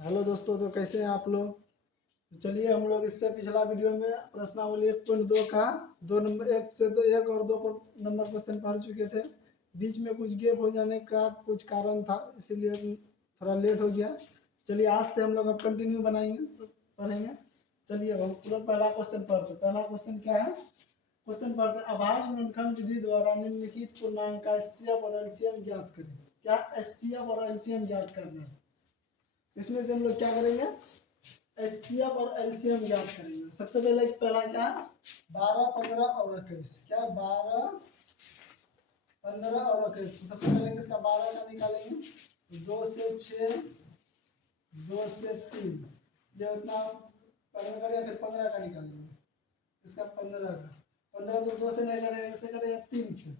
Hello दोस्तों, तो कैसे हैं आप लोग। तो चलिए, हम लोग इससे पिछला वीडियो में प्रश्नावली 1.2 का दो नंबर एक से दो एक और दो नंबर क्वेश्चन पढ़ चुके थे। बीच में कुछ गैप हो जाने का कुछ कारण था, इसीलिए थोड़ा लेट हो गया। चलिए, आज से हम लोग अब कंटिन्यू पढ़ेंगे। चलिए, अब हम पूरा पहला क्वेश्चन पढ़ते। पहला क्वेश्चन क्या है, क्वेश्चन पढ़ते अभाज्य गुणनखंड विधि द्वारा निम्नलिखित पूर्णांक का एचसीएफ और एलसीएम ज्ञात करें। क्या एचसीएफ और एलसीएम ज्ञात करना है। इसमें से हम लोग क्या करेंगे, एचसीएफ और एलसीएम ज्ञात करेंगे। सबसे पहला क्या है, 12, 15 और 21। क्या 12, 15 और 21। तो सबसे पहले इसका 12 का निकालेंगे। 2 से 6, 2 से 3, ये उतना 15 या फिर 15 का निकालेंगे। इसका 15 का 15 तो 2 से नहीं करेगा, ऐसे करेगा 3 से।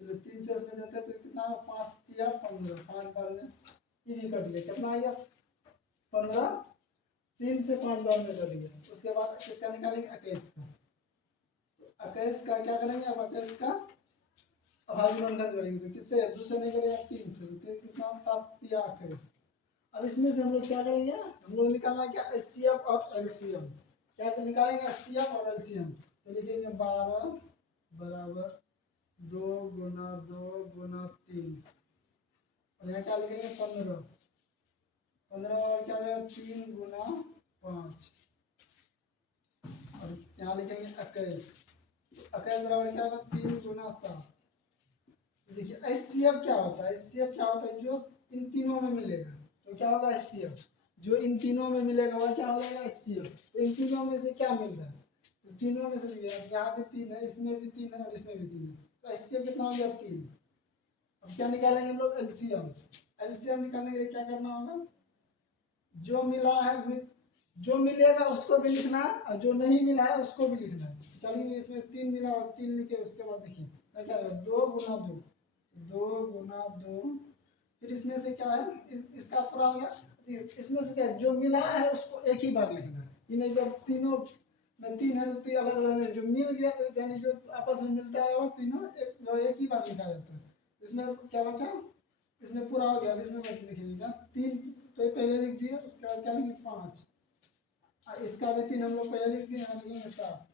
चलिए 3 से इसमें देते तो कितना 5 या 15, 5 बार में 3 कट गया। कितना आ गया 15। 3 से 5 बार में कर दिया। उसके बाद किसका निकालेंगे, 21 का। 21 का क्या करेंगे, अब 21 का अभाज्य गुणनखंड करेंगे। तो किससे, दूसरे नहीं करेगा 3 से। तो कितना 7 या 21। अब इसमें से हम लोग क्या करेंगे, हम लोग निकालना क्या, एचसीएफ और एलसीएम। क्या निकालेंगे, एचसीएफ और एलसीएम। तो लिखेंगे 12 बराबर 2 गुना 2 गुना 3। और यहाँ क्या लिखेंगे 15 और क्या हो 3 गुना 5। और यहाँ लिखेंगे 21। 21 बराबर क्या होगा 3 गुना 7। देखिए एचसीएफ क्या होता है, एचसीएफ क्या होता है, जो इन तीनों में मिलेगा। तो क्या होगा एचसीएफ, जो इन तीनों में मिलेगा वह क्या हो जाएगा एचसीएफ। तो इन तीनों में से क्या मिल रहा है, तो तीनों में से यहाँ भी 3 है, इसमें भी 3 है और इसमें भी 3 है। तो एचसीएफ कितना हो गया 3। अब क्या निकालेंगे हम लोग, एलसीएम। एलसीएम निकालने के लिए क्या करना होगा, जो मिला है, जो मिलेगा उसको भी लिखना है और जो नहीं मिला है उसको भी लिखना है। चलिए, इसमें 3 मिला और 3 लिखे। उसके बाद देखिए क्या है, 2 गुना 2, 2 गुना 2। फिर इसमें से क्या है, इसका पूरा हो गया। इसमें से क्या है, जो मिला है उसको एक ही बार लिखना है। ये नहीं जब तीनों में 3 है तो 3 अलग अलग है, जो मिल गया तो यानी जो आपस में मिलता है वो तीनों एक ही बार लिखा जाता है। इसमें क्या बचा, इसमें पूरा हो गया। अब इसमें लिखेंगे 3, तो ये पहले लिख दिए। उसके बाद क्या लिखेंगे 5। इसका भी 3 हम लोग पहले लिख दिए, यहाँ लिखेंगे 7।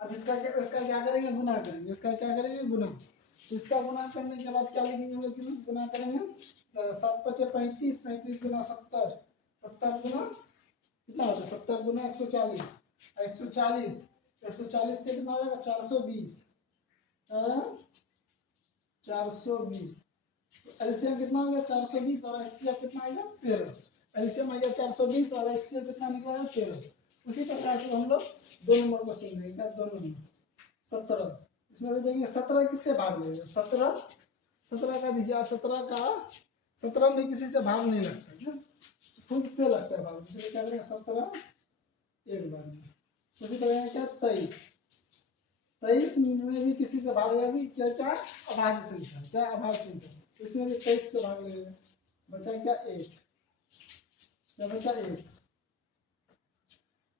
अब इसका क्या करेंगे, गुना करेंगे। इसका क्या करेंगे, गुना। तो इसका गुना करने के बाद क्या लिखेंगे हम लोग, गुना करेंगे। 7 × 5 = 35, 35 गुना 70, 70 गुना कितना होता है, 70 गुना 140, 140, 140 के कितना हो जाएगा 420, 420। एलसीएम कितना हो गया 420 और एचसीएफ कितना आएगा 13। एलसीएम आ गया 420 और एचसीएफ कितना निकलेगा 13। उसी प्रकार से हम लोग 2 नंबर क्वेश्चन देंगे, 2 नंबर 17। इसमें भी देंगे 17 किससे भाग लेंगे, 17 का देखिए, 17 में किसी से भाग नहीं लगता है, खुद से लगता है भाग। इसलिए क्या करेंगे 17 एक बार में। उसी तरह क्या 23 में भी किसी से भाग लेगा। क्या क्या अभाज्य संख्या, क्या अभाज्य संख्या। इसमें भी 23 से भाग लेगा। बचा क्या 1, क्या बचा 1।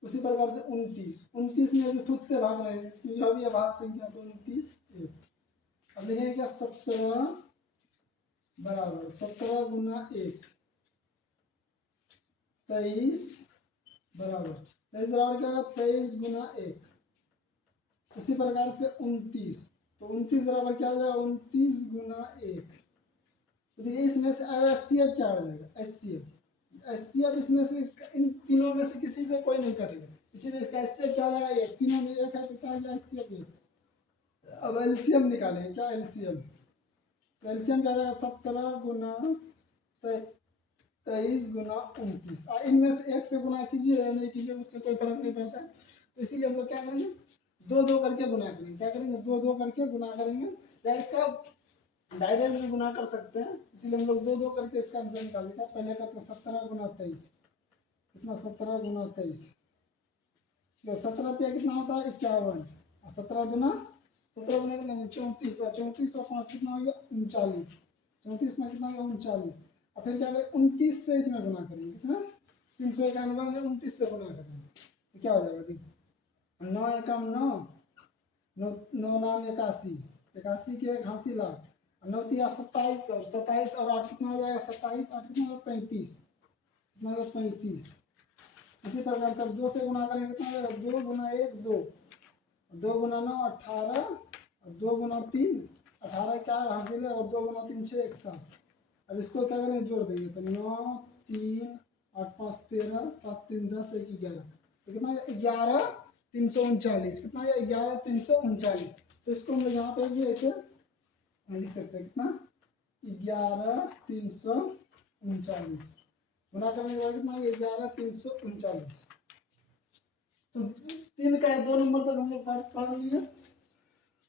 उसी प्रकार से 29 में भी खुद से भाग लेंगे, क्योंकि अभी अभाज्य संख्या। तो 29 1। अब लिखेंगे क्या 17 बराबर 17 गुना 1, 23 बराबर 23 बराबर क्या होगा 23 गुना 1। उसी प्रकार से 29, तो 29 बराबर क्या हो जाएगा 29 गुना 1। तो देखिए इसमें से एचसीएफ क्या हो जाएगा, एचसीएफ इसमें से इन तीनों में से किसी से कोई नहीं कटेगा, इसीलिए इसका एचसीएफ क्या हो जाएगा 1। तीनों में 1 है तो क्या हो जाएगा एचसीएफ 1। अब एलसीएम निकालेंगे, क्या एलसीएम, तो एलसीएम क्या हो जाएगा 17 गुना 23 गुना 29। इनमें से 1 से गुना कीजिए या नहीं कीजिए, उससे कोई फर्क नहीं पड़ता है। तो इसीलिए हम लोग क्या करेंगे 2 करके गुना करेंगे। क्या करेंगे 2 करके गुना करेंगे, या इसका डायरेक्ट भी गुना कर सकते हैं। इसीलिए हम लोग 2 करके इसका आंसर निकाल देते हैं। पहले करते 17 गुना 23, कितना 17 गुना 23। तो 17 पे कितना होता है 51, और 17 गुना कितना 34, और 34 और 5 कितना हो गया 39। 34 में कितना हो गया 39। और फिर क्या करें 29 से इसमें गुना करेंगे, इसमें 391 में 29 से गुना करेंगे तो क्या हो जाएगा, देखिए 9 एकम 9, 9 नाम 81, 81 के 81 लाख, 9 तिया 27, और 27 और 8 कितना हो जाएगा 27, 8 कितना 35, कितना है 35। इसी प्रकार से 2 से गुना करेंगे कितना हो जाएगा 2 गुना 1 2, 2 गुना 9 18, 2 गुना 3 18 क्या हासिल है, और 2 गुना 3 6 एक साथ। अब इसको क्या करेंगे जोड़ देंगे तो 9 3 8 5 13 7 3 10 1 11, तो कितना 11 339, कितना है 11 339। तो इसको हम लोग यहाँ पे भी ऐसे लिख सकते हैं कितना 11 339 गुना करने के बाद कितना 11 339। तो 3 का 2 नंबर तक हम लोग पढ़ लिए।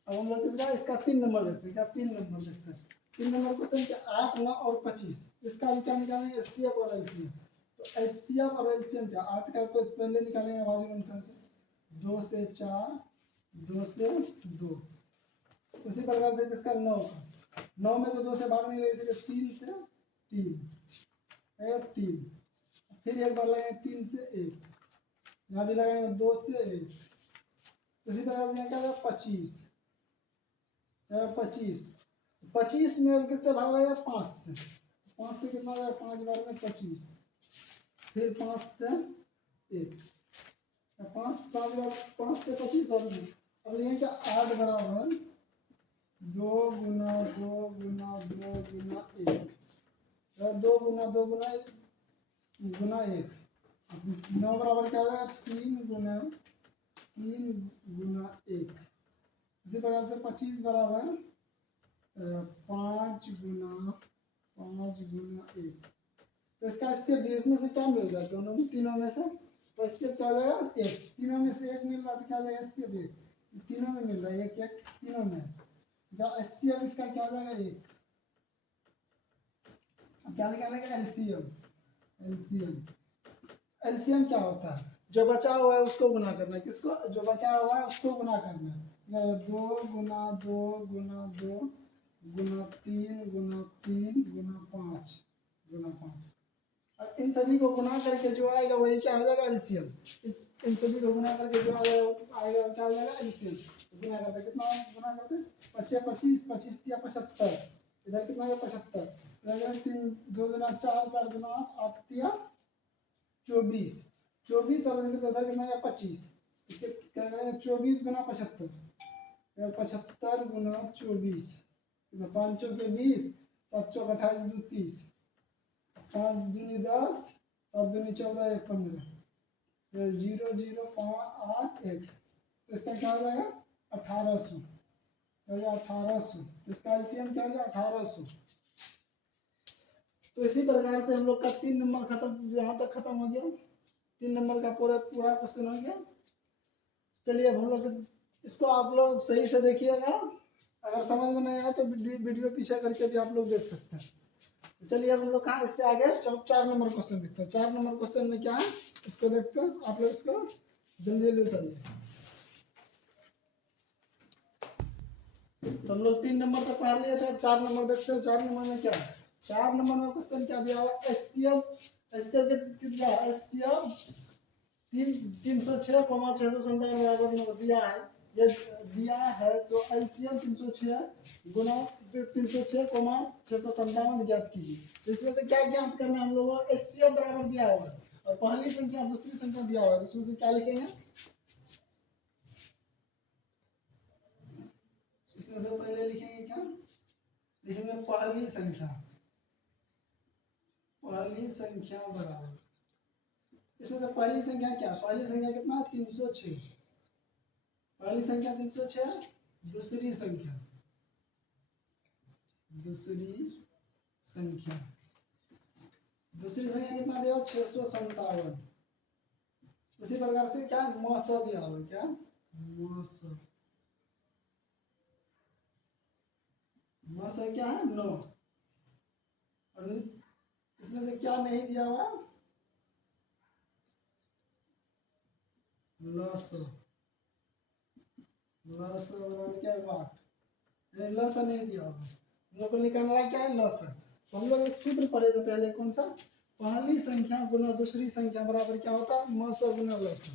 अब हम लोग इसका इसका 3 नंबर देखते हैं, क्या 3 नंबर देखते हैं। 3 नंबर क्वेश्चन क्या 8 9 और 25, इसका भी क्या निकालेंगे एचसीएफ और एलसीएम। तो एचसीएफ और एलसीएम क्या 8 का तो पहले निकालेंगे वैल्यू अंतर से 2 से 4 2 से 2। उसी प्रकार से इसका 9 का 9 में तो 2 से भाग नहीं लगे 3 से 3 है 3, फिर एक बार लगाएंगे 3 से 1, यहाँ भी लगाएंगे 2 से 1। उसी तरह से क्या 25 25 25 में किससे भाग लगेगा 5 से, 5 से कितना होगा 5 बार में 25, फिर 5 से 1 5 5 बार 5 से 25 और अब ये क्या 8 बराबर 2 गुना 2 गुना 2 गुना 1, 2 गुना 2 गुना 1 गुना 1, 9 बराबर क्या होगा 3 गुना 1। इसी प्रकार से 25 बराबर 5 गुना 1। तो इसका इसमें से क्या मिल रहा है दोनों में तीनों में से, तो इससे क्या हो जाएगा 1, तीनों में से 1 मिल रहा है तो क्या हो जाएगा इससे 1, तीनों में मिल रहा है 1 1 तीनों में, या एचसीएम इसका क्या हो जाएगा 1। अब क्या निकालेंगे एलसीएम। एलसीएम क्या होता है जो बचा हुआ है उसको गुना करना, किसको जो बचा हुआ है उसको गुना करना, 2 गुना 2 गुना 2 गुना 3 गुना 3 गुना 5 गुना 5। अब इन सभी को गुना करके जो आएगा वही क्या हो जाएगा एलसीएम। इन सभी को गुना करके जो आएगा वो क्या हो जाएगा एलसीएम। गुना करते कितना गुना करते 25 25 या 75, इधर कितना है 75, 3 2 गुना 4 4 गुना 8 या 24 24 और इधर कितना है 25, क्या करेंगे 24 गुना 75, 75 गुना 24, 5 के 20 7 चौक 28 2 30, 5 दूनी 10 और दूनी 14 1 15, 0 0 5 8 1, तो इसका क्या हो जाएगा 1800, हो जाएगा 1800। तो इसका एलसीएम क्या हो जाएगा 1800। तो इसी प्रकार से हम लोग का 3 नंबर खत्म, यहाँ तक खत्म हो गया। 3 नंबर का पूरा क्वेश्चन हो गया। चलिए अब हम लोग इसको आप लोग सही से देखिएगा, अगर समझ में नहीं आया तो वीडियो पीछे करके भी आप लोग देख सकते हैं। तो चलिए अब हम लोग कहाँ इससे आगे 4 नंबर क्वेश्चन देखते हैं। 4 नंबर क्वेश्चन में क्या है इसको देखते हैं, आप लोग इसको जल्दी जल्दी उठाइए। तो हम लोग 3 नंबर तक पढ़ लिए थे, 4 नंबर देखते हैं। 4 नंबर में क्या है, 4 नंबर में क्वेश्चन क्या दिया हुआ एचसीएफ कितना एचसीएफ 306 697 दिया है, ये दिया है तो एलसीएम 306 गुना 306 697 ज्ञात कीजिए। तो इसमें से क्या ज्ञात करना है हम लोगों को एचसीएफ बराबर दिया हुआ है और पहली संख्या दूसरी संख्या दिया हुआ है, इसमें से क्या लिखेंगे, इसमें से पहले लिखेंगे क्या लिखेंगे पहली संख्या बराबर, इसमें से पहली संख्या क्या, पहली संख्या कितना 306, पहली संख्या 306, दूसरी संख्या कितना दिया 657। उसी प्रकार से क्या मौसम दिया हुआ क्या मौसम क्या है 9, और इसमें से क्या नहीं दिया हुआ लस क्या बात लस नहीं दिया हुआ, हम लोग को निकालना क्या है लस। तो हम लोग एक सूत्र पढ़े थे पहले, कौन सा, पहली संख्या गुना दूसरी संख्या बराबर क्या होता है मस गुना लस।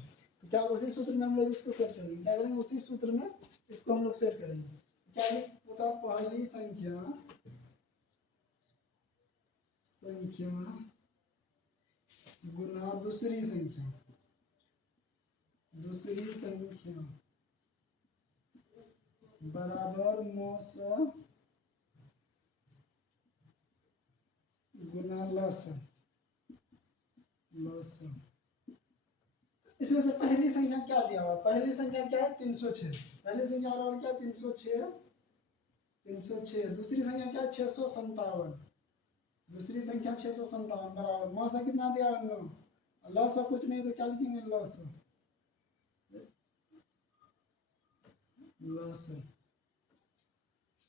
तो क्या उसी सूत्र में हम लोग इसको सेट करेंगे, क्या करेंगे उसी सूत्र में इसको हम लोग सेट करेंगे। क्या होता है पहली संख्या गुना दूसरी संख्या बराबर 900 गुना लसा। इसमें से पहली संख्या क्या दिया हुआ? पहली संख्या क्या है? 306। पहली संख्या और क्या? 306। दूसरी संख्या क्या है? 657। दूसरी संख्या 657 बराबर मौसा कितना दिया हुआ? लॉस कुछ नहीं तो क्या लिखेंगे? लॉस।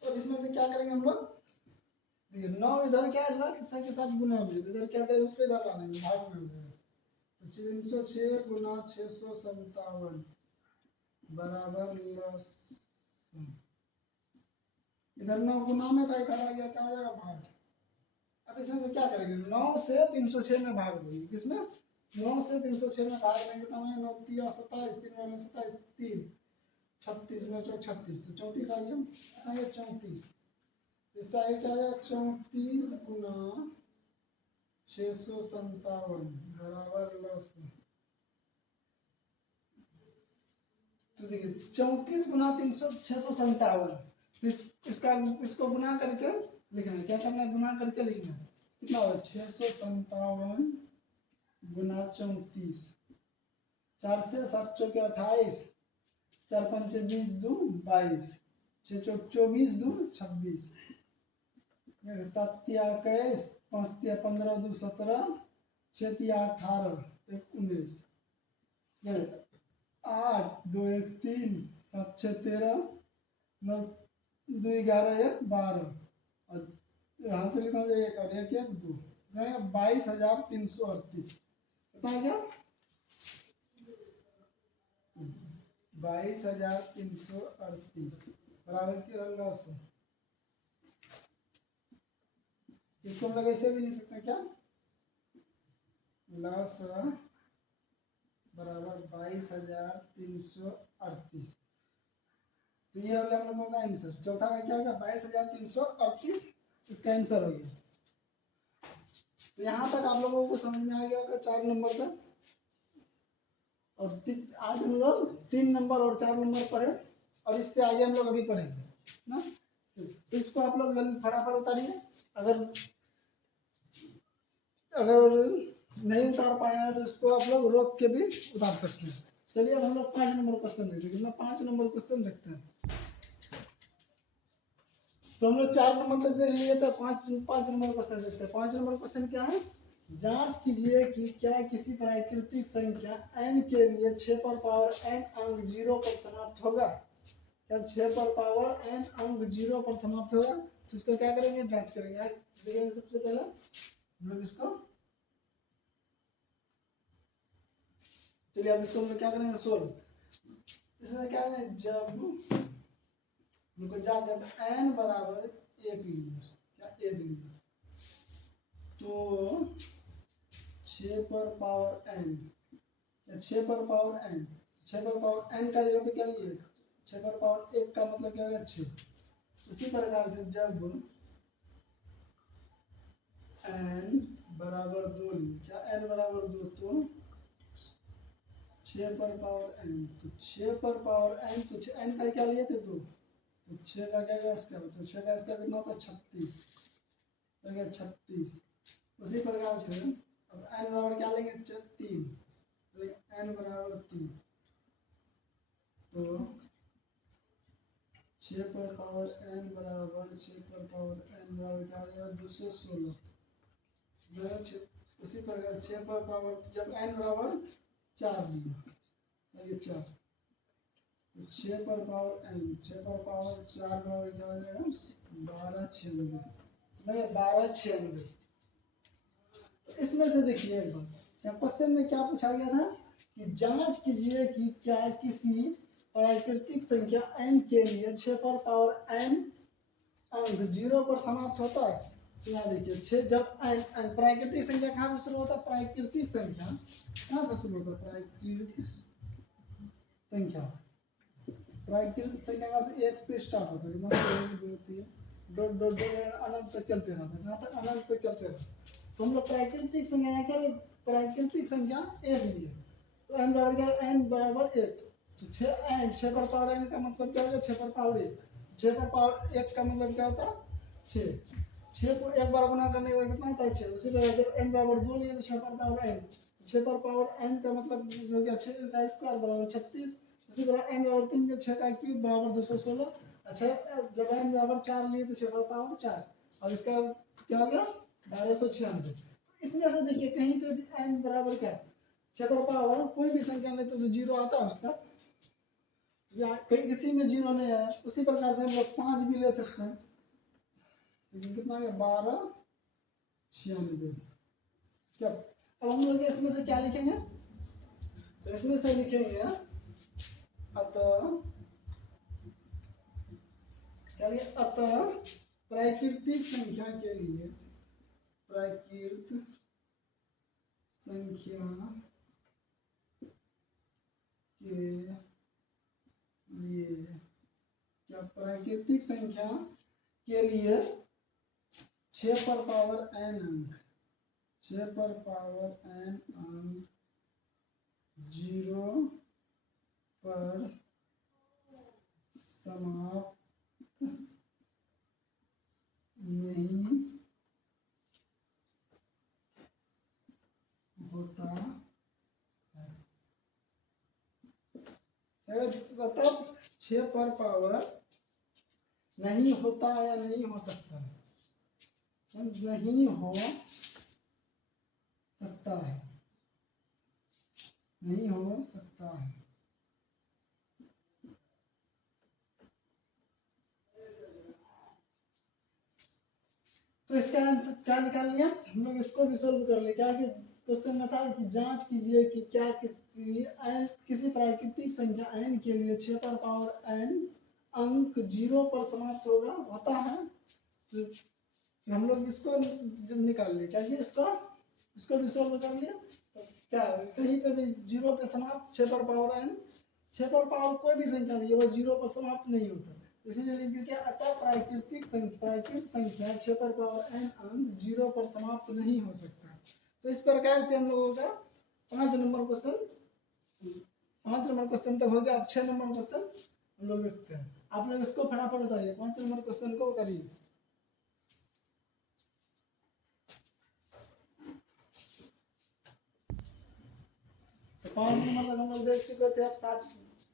और इसमें से क्या करेंगे हम लोग? देखिए 9 इधर क्या है? के साथ गुना हो जाएगा। इधर क्या करें? उसको इधर लाना है, भाग में हो जाएगा। 306 गुना 657 बराबर लॉस। इधर 9 गुना में था, इधर आ गया क्या हो जाएगा? भाग। अब इसमें से क्या करेंगे? 9 से 306 में भाग देंगे। किसमें? 9 से 306 में भाग देंगे तो हमें 9 3 27 3 27 3 36 में 36 तो 34 आ गया। 34 इससे आगे क्या आएगा? 34 गुना 657 बराबर लॉस। तो देखिए 34 गुना 657 इसको गुना करके लिखना है। क्या करना है? गुना करके लिखना है। कितना होगा? 657 गुना 34। 4 से 7 चौके 28, 4 पंचे 20 2 22, 6 चौक 24 2 26, 7 तिया 21, 5 तिया 15 2 17, 6 तिया 18 1 19, 8 2 1 3 7 6 13 9 2 11 1 12 और यहाँ से लिखा जाए 1 और 1 1 2 22,338। कितना गया? 22,338 बराबर की लॉस है। इसको हम लोग ऐसे भी लिख सकते हैं क्या? लॉस बराबर 22,338। तो ये हो गया हम लोगों का आंसर। चौथा का क्या हो गया? 22,338 इसका आंसर हो गया। तो यहाँ तक आप लोगों को समझ में आ गया होगा 4 नंबर तक। और आज हम लोग 3 नंबर और 4 नंबर पढ़े और इससे आगे हम लोग अभी पढ़ेंगे ना। तो इसको आप लोग जल्दी फटाफट उतारिए। अगर नहीं उतार पाया है तो इसको आप लोग रोक के भी उतार सकते हैं। चलिए अब हम लोग 5 नंबर क्वेश्चन देखते हैं। 5 नंबर क्वेश्चन देखते हैं। तो हम लोग 4 नंबर तक देख लिए तो 5 नंबर क्वेश्चन देखते हैं। 5 नंबर क्वेश्चन क्या है? जांच कीजिए कि क्या किसी प्राकृतिक संख्या n के लिए 6 पर पावर n अंक 0 पर समाप्त होगा। क्या 6 पर पावर n अंक 0 पर समाप्त होगा? तो इसको क्या करेंगे? जांच करेंगे। देखिए सबसे पहले हम लोग इसको, चलिए अब इसको हम लोग क्या करेंगे? सोल्व। इसमें क्या है? जब जब n बराबर 1 लीजिए तो 6 पर पावर n, 6 पर पावर n, 6 पर पावर n का जगह पे क्या लिए? 6 पर पावर 1 का मतलब क्या होगा? 6। उसी प्रकार से जब n बराबर 2 क्या n बराबर 2 तो 6 पर पावर n, तो 6 पर पावर n तो n का क्या लिए थे? 2। तो 6 का क्या है? इसका तो 6 का इसका कितना होता? 36 हो गया। 36 उसी प्रकार से अब n बराबर क्या लेंगे? 3। तो n बराबर 3 तो 6 पर पावर n बराबर 6 पर पावर n बराबर क्या आएगा? 216। उसी प्रकार 6 पर पावर जब n बराबर 4 ये 4 तो 6 पर पावर n, 6 पर पावर 4 बराबर क्या हो जाएगा? 1296 नहीं 1296। इसमें से देखिए एक बार क्वेश्चन में क्या पूछा गया था कि जांच कीजिए कि क्या किसी प्राकृतिक संख्या n के लिए 6 पर पावर n अंक 0 पर समाप्त होता है। तो यहाँ देखिए 6 जब n प्राकृतिक संख्या कहाँ से शुरू होता है? प्राकृतिक संख्या कहाँ से शुरू होता है? प्राकृतिक संख्या कहाँ से? 1 से स्टार्ट होता है। 1 2 3 डॉट डॉट अनंत तक चलते रहता है। यहाँ तक अनंत तक चलते रहता है। तो हम लोग प्राकृतिक संख्या क्या प्राकृतिक संख्या एक लिए, तो n बराबर क्या है, n बराबर एक, तो 6 पर पावर n का मतलब क्या होगा, 6 पर पावर एक, 6 पर पावर एक का मतलब क्या होता है 6, 6 को एक बार गुना करने के बाद कितना होता है 6, उसी तरह जब n बराबर 2 लिए तो 6 पर पावर n, 6 पर पावर n का मतलब हो गया 6 का स्क्वायर बराबर 36, उसी तरह n बराबर 3 के 6 का क्यूब बराबर 216, अच्छा जब n बराबर 4 लिए तो 6 पर पावर 4, और इसका क्या हो गया 1296। इसमें से देखिए कहीं पे भी n बराबर क्या है 6 पर पावर कोई भी संख्या लेते तो जीरो आता है उसका, या कहीं किसी में जीरो नहीं आया, उसी प्रकार से हम लोग 5 भी ले सकते हैं, लेकिन कितना है 1296। क्या अब हम लोग इसमें से क्या लिखेंगे, तो इसमें से लिखेंगे अतः, क्या लिखे, अतः प्राकृतिक संख्या के लिए, प्राकृतिक संख्या के लिए, क्या प्राकृतिक संख्या के लिए 6 पर पावर n अंक, 6 पर पावर n अंक 0 पर समाप्त नहीं होता है, मतलब 6 पर पावर नहीं होता या नहीं हो सकता है, नहीं हो सकता है, नहीं हो सकता है। तो इसका आंसर क्या निकाल लिया हम लोग, इसको भी सोल्व कर लिया, क्या कि क्वेश्चन में था कि जांच कीजिए कि क्या किसी प्राकृतिक संख्या n के लिए 6 पर पावर n अंक 0 पर समाप्त होता है, तो हम लोग इसको निकाल लिए, क्या कि इसको भी सोल्व कर लिया, तो क्या कहीं पे भी 0 पे समाप्त, 6 पर पावर n, 6 पर पावर कोई भी संख्या नहीं है वो 0 पर समाप्त नहीं होता, इसीलिए लिख दिया अतः प्राकृतिक संख्या 6 पर पावर n अंक 0 पर समाप्त नहीं हो सकता। तो इस प्रकार से हम लोगों का 5 नंबर क्वेश्चन तक हो गया। अब 6 नंबर क्वेश्चन हम लोग देखते हैं, आप लोग इसको फटाफट बताइए, 5 नंबर क्वेश्चन को करिए। तो 5 नंबर तक हम लोग देख चुके थे, अब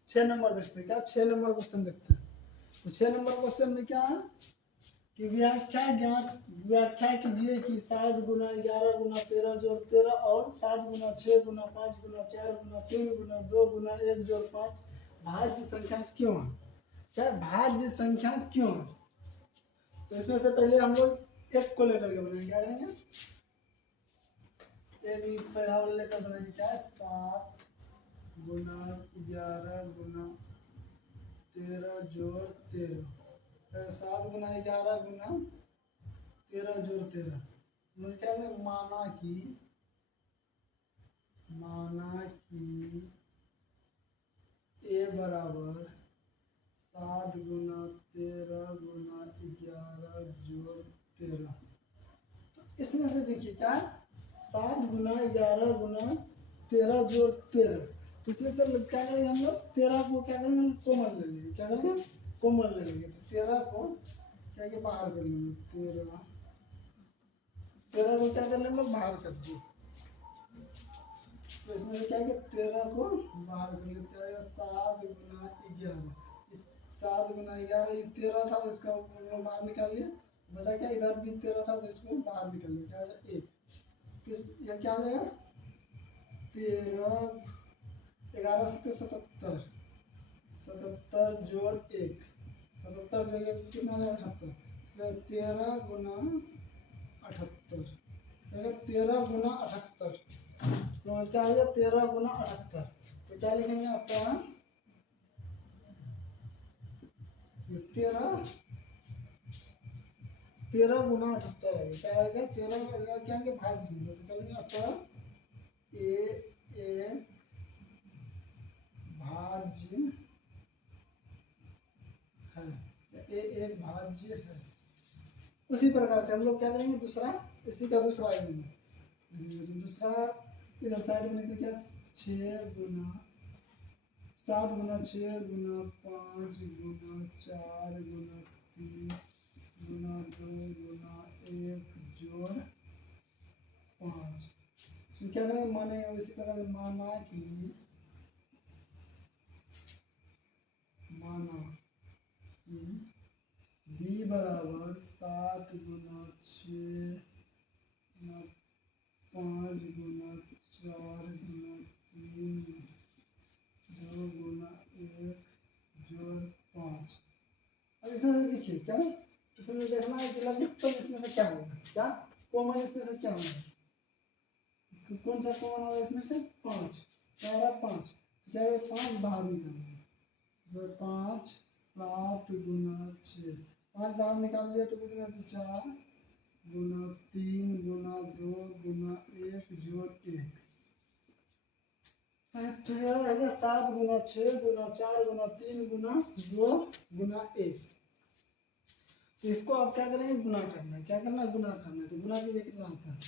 6 नंबर देखते हैं, क्या 6 नंबर क्वेश्चन देखते हैं। तो 6 नंबर क्वेश्चन में क्या है कि व्याख्या कीजिए कि 7 गुना 11 गुना 13 जोड़ 13 और 7 गुना 6 गुना 5 गुना 4 गुना 3 गुना 2 गुना 1 जोड़ 5 भाज्य संख्या क्यों है, क्या भाज्य संख्या क्यों है। तो इसमें से पहले हम लोग एक को लेकर के बनाएंगे, क्या करेंगे, एक पहला वाला लेकर बनाएंगे, क्या 7 गुना 11 गुना 13 जोड़ 13, 7 गुना 11 गुना 13 जोड़ 13, मुझे क्या माना कि ए बराबर 7 गुना 13 गुना 11 जोड़ 13। तो इसमें से देखिए क्या 7 गुना 11 गुना 13 जोड़ 13, तो इसमें से क्या करेंगे हम लोग 13 को क्या करेंगे कोमल ले लेंगे, क्या करेंगे कोमल ले लेंगे, तो 13 को क्या कि बाहर कर लेंगे, 13 को क्या कर लेंगे बाहर कर दिए, तो इसमें क्या कि 13 को बाहर कर लेते हैं, 7 गुना 11, 7 गुना 11 ये 13 था तो इसका बाहर निकाल लिया, बचा क्या इधर भी 13 था तो इसको बाहर निकाल लिया, क्या हो जाएगा 1, किस यह क्या हो जाएगा 13 11 से 77 77 जोड़ 1 77 जगह कितना हो जाएगा 78, 13 गुना 78, 13 गुना 78, तो क्या हो गया 13 गुना 78, तो क्या लिखेंगे आपका 13 गुना 78 है, क्या आएगा 13 का क्या है भाज्य संख्या, तो कहेंगे अतः ए भाज्य है, ए एक भाज्य है। उसी प्रकार से हम लोग क्या करेंगे दूसरा, इसी का दूसरा दूसरा इधर साइड में क्या 6 गुना 7 गुना 6 गुना 5 गुना 4 गुना 3 गुना 2 गुना 1 जोड़ 5। क्या करें माने उसी प्रकार माना कि b बराबर 7 गुना 6 गुना 5 गुना 4 गुना 3 2 गुना 1 जोड़ 5। अब इसमें देखिए क्या इसमें देखना है कि लघुत्तम इसमें से क्या होगा, क्या कॉमन इसमें से क्या होगा, तो कौन सा कॉमन होगा इसमें से 5, क्या 5 क्या है 5 बाहर निकालना तो 5 7 गुना 6 5 बाहर निकाल लिया तो कितना 4 गुना 3 गुना 2 गुना 1 जोड़ 1 तो यह है 7 गुना 6 गुना 4 गुना 3 गुना 2 गुना 1। तो इसको आप क्या करेंगे गुना करना है, क्या करना है गुना करना है। तो गुना कीजिए कितना आता है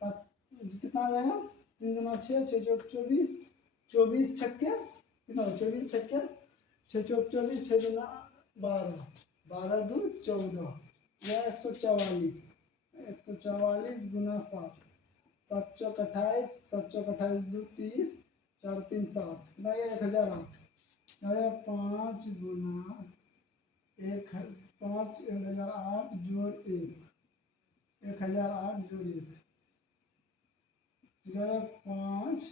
7 कितना आ जाएगा 3 गुना 6 6 चौक 24 24 छक्के कितना 24 छक्के 6 चौक 24 6 गुना 12 12 2 14 या 144 144 गुना 7 7 चौक 28 7 चौक 28 2 30 4 3 7 कितना 1008 5 गुना 1 5 1008 जोड़ 1 1008 जोड़ 1 5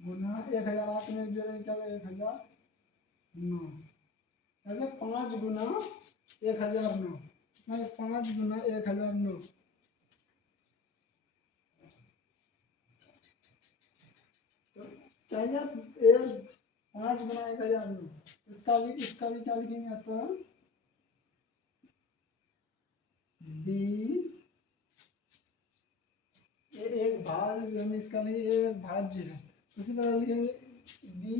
गुना 1008 में जोड़ेंगे क्या 1009 अगर 5 गुना 1009 नहीं 5 गुना 1009 क्या 5 गुना 1009 इसका भी क्या लिखेंगे तो बी ये एक भाग हम इसका नहीं ये एक भाज्य है उसी तरह लिखेंगे बी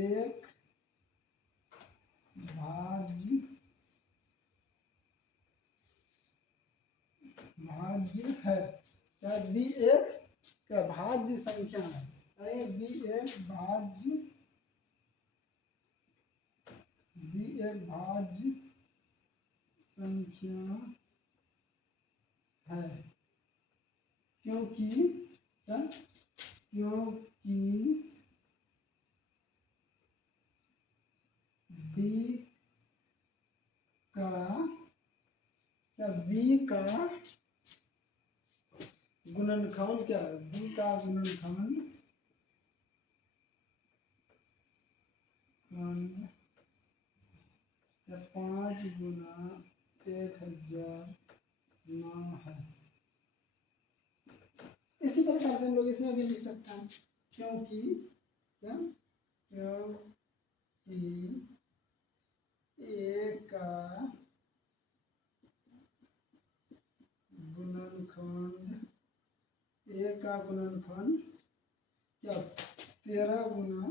एक भाज्य है क्या बी एक क्या भाज्य संख्या है बी एक भाज्य संख्या है क्योंकि बी का गुणनखंड क्या है बी का गुणनखंड 5 गुना 1009 है। इसी प्रकार से हम लोग इसमें भी लिख सकते हैं क्योंकि ए का गुणनखंड क्या 13 गुना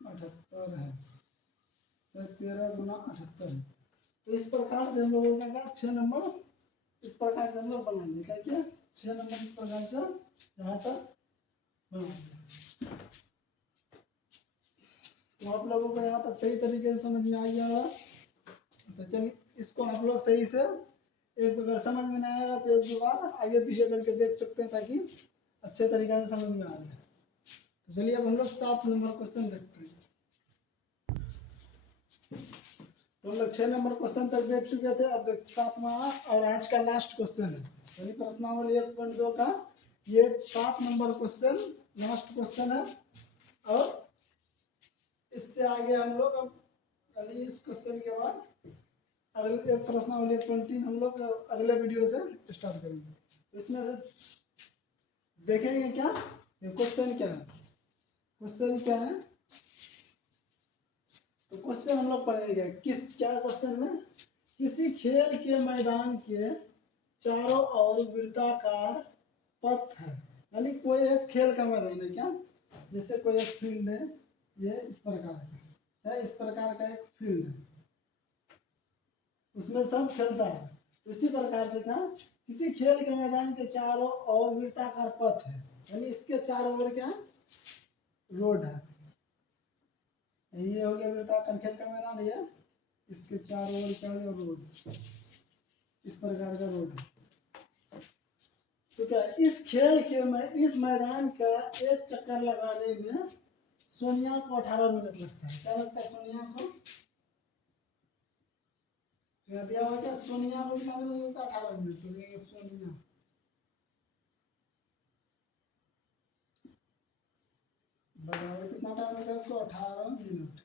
78 है 13 गुना 78 है। तो इस प्रकार से हम लोगों का 6 नंबर इस प्रकार से हम लोग बनाएंगे क्या 6 नंबर इस प्रकार से यहाँ तक बनाएंगे। तो आप लोगों को यहाँ तक सही तरीके से समझ में आ गया होगा। तो चलिए इसको आप लोग सही से एक अगर समझ में नहीं आएगा तो एक बार आगे पीछे करके देख सकते हैं ताकि अच्छे तरीके से समझ में आ जाए। तो चलिए अब हम लोग 7 नंबर क्वेश्चन देखते हैं। तो हम लोग 6 नंबर क्वेश्चन तक देख चुके थे, अब 7वां और आज का लास्ट क्वेश्चन है। यानी प्रश्नावली 1.2 का ये 7 नंबर क्वेश्चन लास्ट क्वेश्चन है और इससे आगे हम लोग अब इस क्वेश्चन के बाद अगले प्रश्नावली 1.3 हम लोग अगले वीडियो से स्टार्ट करेंगे। इसमें से देखेंगे क्या ये क्वेश्चन क्या है तो क्वेश्चन हम लोग पढ़ेंगे क्या क्वेश्चन में किसी खेल के मैदान के चारों ओर वृत्ताकार पथ है। यानी कोई एक खेल का मैदान है क्या जैसे कोई एक फील्ड है ये इस प्रकार है इस प्रकार का एक फील्ड है उसमें सब खेलता है। इसी प्रकार से क्या किसी खेल के मैदान के चारों ओर वृत्ताकार पथ है, यानी इसके चारों ओर क्या रोड है। ये हो गया वृत्ताकार खेल का मैदान, ये इसके चारों ओर क्या है रोड, इस प्रकार का रोड है। तो क्या इस खेल के इस मैदान का एक चक्कर लगाने में सोनिया को 18 मिनट लगता है। क्या लगता है सोनिया को? दिया हुआ क्या सोनिया को कितना मिनट लगता है? 18 मिनट। तो ये सोनिया बराबर कितना टाइम लगता है उसको? 18 मिनट।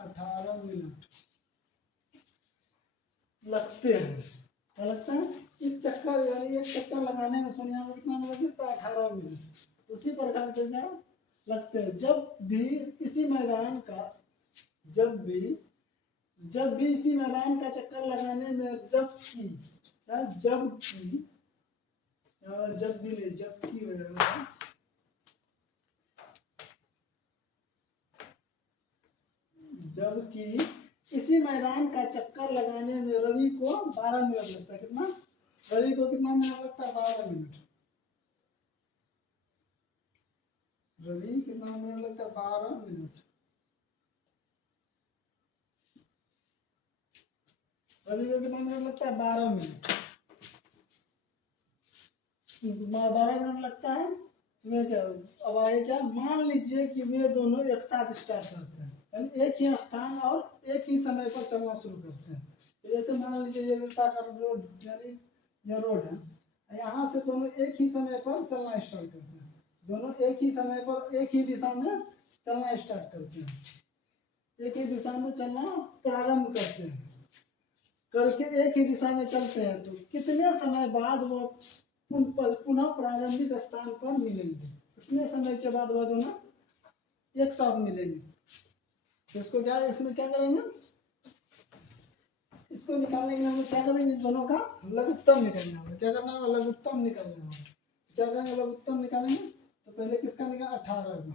18 मिनट लगते हैं। क्या लगता है? इस चक्कर यानी एक चक्कर लगाने में सोनिया को कितना मिनट लगता है? 18 मिनट। उसी प्रकार से क्या लगते हैं जब भी इसी मैदान का जब भी इसी मैदान का चक्कर लगाने में जबकि हो जाएगा जबकि इसी मैदान का चक्कर लगाने में रवि को 12 मिनट लगता है। कितना? रवि को कितना मिनट लगता है? 12 मिनट। रवि कितना मिनट लगता है? 12 मिनट। रवि को कितना मिनट लगता है? 12 मिनट। 12 मिनट लगता है। तुम्हें क्या अब आगे क्या मान लीजिए कि वे दोनों एक साथ स्टार्ट करते हैं, यानी एक ही स्थान और एक ही समय पर चलना शुरू करते हैं। तो जैसे मान लीजिए ये वृत्ताकार रोड यानी यह रोड है, यहाँ से दोनों एक ही समय पर चलना स्टार्ट करते हैं। दोनों एक ही समय पर एक ही दिशा में चलना स्टार्ट करते हैं, एक ही दिशा में चलना प्रारंभ करते हैं। करके एक ही दिशा में चलते हैं तो कितने समय बाद वो पुनः प्रारंभिक स्थान पर मिलेंगे? कितने समय के बाद वो दोनों एक साथ मिलेंगे? तो इसको क्या इसमें क्या करेंगे? इसको निकालने के लिए हम क्या करेंगे? दोनों का लघुत्तम निकालना होगा। क्या करना होगा? लघुत्तम निकालना होगा। क्या करेंगे? लघुत्तम निकालेंगे। तो पहले किसका निकाल? 18 का।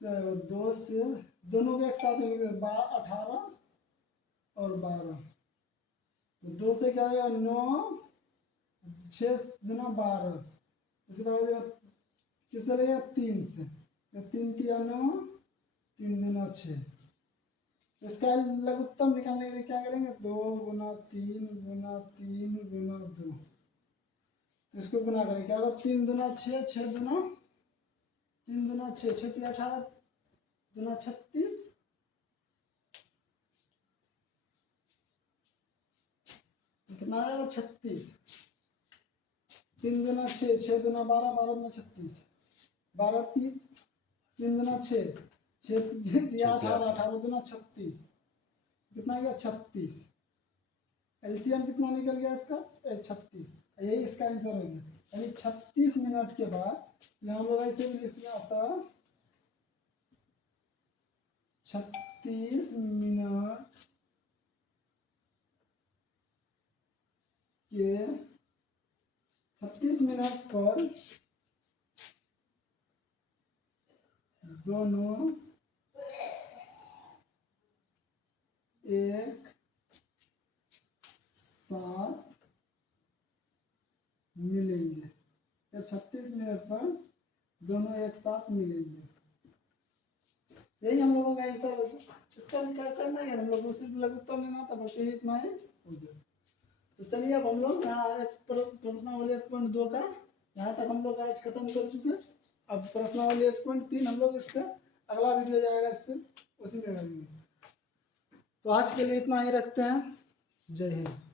तो 2 से दोनों के एक साथ मिलेंगे 18 और 12। तो 2 से क्या आएगा? 9, 6 गुना 12। इसके बाद किससे लगेगा? 3 से। तो 3 तिया 9, 3 गुना 6। इसका लघुत्तम निकालने के लिए क्या करेंगे? 2 गुना 3 गुना 3 गुना 2। इसको गुना करेंगे। क्या होगा? 3 दुना 6, 6 दुना 3 दुना 6, 6 तिया 18 दुना 36। कितना आएगा? 36। 3 दुना 6, 6 दुना 12, 12 दुना 36। 12 3 दुना 6, 6 तिया 18, 18 दुना 36। कितना गया? 36। एलसीएम कितना निकल गया इसका? 36। यही इसका आंसर हो गया। यानी 36 मिनट के बाद यहाँ लोग ऐसे भी लिख आता 36 मिनट के 36 मिनट पर दोनों एक साथ मिलेंगे। 36 मिनट पर दोनों एक साथ मिलेंगे। यही हम लोगों का आंसर। इसका क्या करना है? हम लोग उसी लघुत्तम लेना था, बस यही इतना ही हो गया। तो चलिए अब हम लोग यहाँ प्रश्नावली 1.2 का यहाँ तक हम लोग आज खत्म कर चुके। अब प्रश्नावली 1.3 हम लोग इसका अगला वीडियो जाएगा, इससे उसी में करेंगे। तो आज के लिए इतना ही रखते हैं। जय हिंद।